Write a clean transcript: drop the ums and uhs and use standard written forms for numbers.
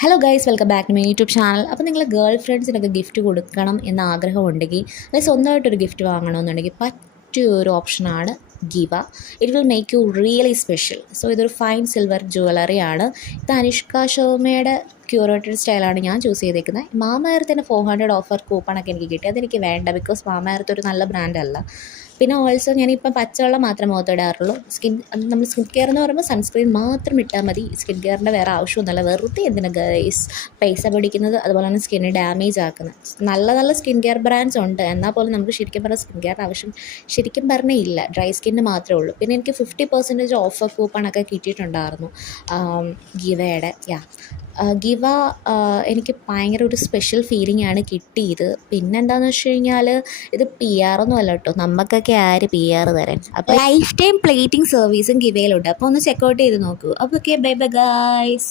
Hello guys, welcome back to my YouTube channel. അപ്പോൾ നിങ്ങൾ girl ഫ്രണ്ട്സിനൊക്കെ ഗിഫ്റ്റ് കൊടുക്കണം എന്ന ആഗ്രഹമുണ്ടെങ്കിൽ, അല്ലെങ്കിൽ സ്വന്തമായിട്ടൊരു ഗിഫ്റ്റ് വാങ്ങണമെന്നുണ്ടെങ്കിൽ പറ്റിയൊരു ഓപ്ഷനാണ് give. It will make you really special. So ഇതൊരു ഫൈൻ സിൽവർ ജ്വല്ലറിയാണ്. ഇത് അനുഷ്ക ശർമ്മയുടെ ക്യൂറേറ്റഡ് സ്റ്റൈലാണ് ഞാൻ ചൂസ് ചെയ്തേക്കുന്നത്. മാമ എർത്തിൻ്റെ 400 ഓഫർ കൂപ്പണൊക്കെ എനിക്ക് കിട്ടി. അതെനിക്ക് വേണ്ട, ബിക്കോസ് മാമ എർത്ത് ഒരു നല്ല ബ്രാൻഡല്ല. പിന്നെ ഓൾസോ ഞാനിപ്പം പച്ചവെള്ളം മാത്രമേ മുഖത്തിടാറുള്ളൂ. നമ്മൾ സ്കിൻ കെയർ എന്ന് പറയുമ്പോൾ സൺസ്ക്രീൻ മാത്രം ഇട്ടാൽ മതി. സ്കിൻ കെയറിൻ്റെ വേറെ ആവശ്യമൊന്നുമില്ല. വെറുതെ എന്തിനാ ഗൈസ് പൈസ പിടിക്കുന്നത്, അതുപോലെ തന്നെ സ്കിന്ന് ഡാമേജ് ആക്കുന്നത്. നല്ല നല്ല സ്കിൻ കെയർ ബ്രാൻഡ്സ് ഉണ്ട്, എന്നാൽ പോലും നമുക്ക് ശരിക്കും പറഞ്ഞാൽ സ്കിൻ കെയറിൻ്റെ ആവശ്യം ശരിക്കും പറഞ്ഞാൽ ഇല്ല. ഡ്രൈ സ്കിന്ന് മാത്രമേ ഉള്ളൂ. പിന്നെ എനിക്ക് 50% ഓഫർ കൂപ്പണൊക്കെ കിട്ടിയിട്ടുണ്ടായിരുന്നു ഗിവയുടെ. ഗിവ എനിക്ക് ഭയങ്കര ഒരു സ്പെഷ്യൽ ഫീലിംഗ് ആണ് കിട്ടിയത്. പിന്നെന്താണെന്ന് വെച്ച് കഴിഞ്ഞാൽ ഇത് പി ആർ ഒന്നും അല്ല കേട്ടോ, നമുക്കൊക്കെ ആര് പി ആർ തരാൻ. അപ്പോൾ ലൈഫ് ടൈം പ്ലേറ്റിംഗ് സർവീസും ഗിവയിലുണ്ട്. അപ്പോൾ ഒന്ന് ചെക്കൗട്ട് ചെയ്ത് നോക്കൂ. അപ്പോൾ ഓക്കെ, ബൈ ബൈ ഗൈസ്.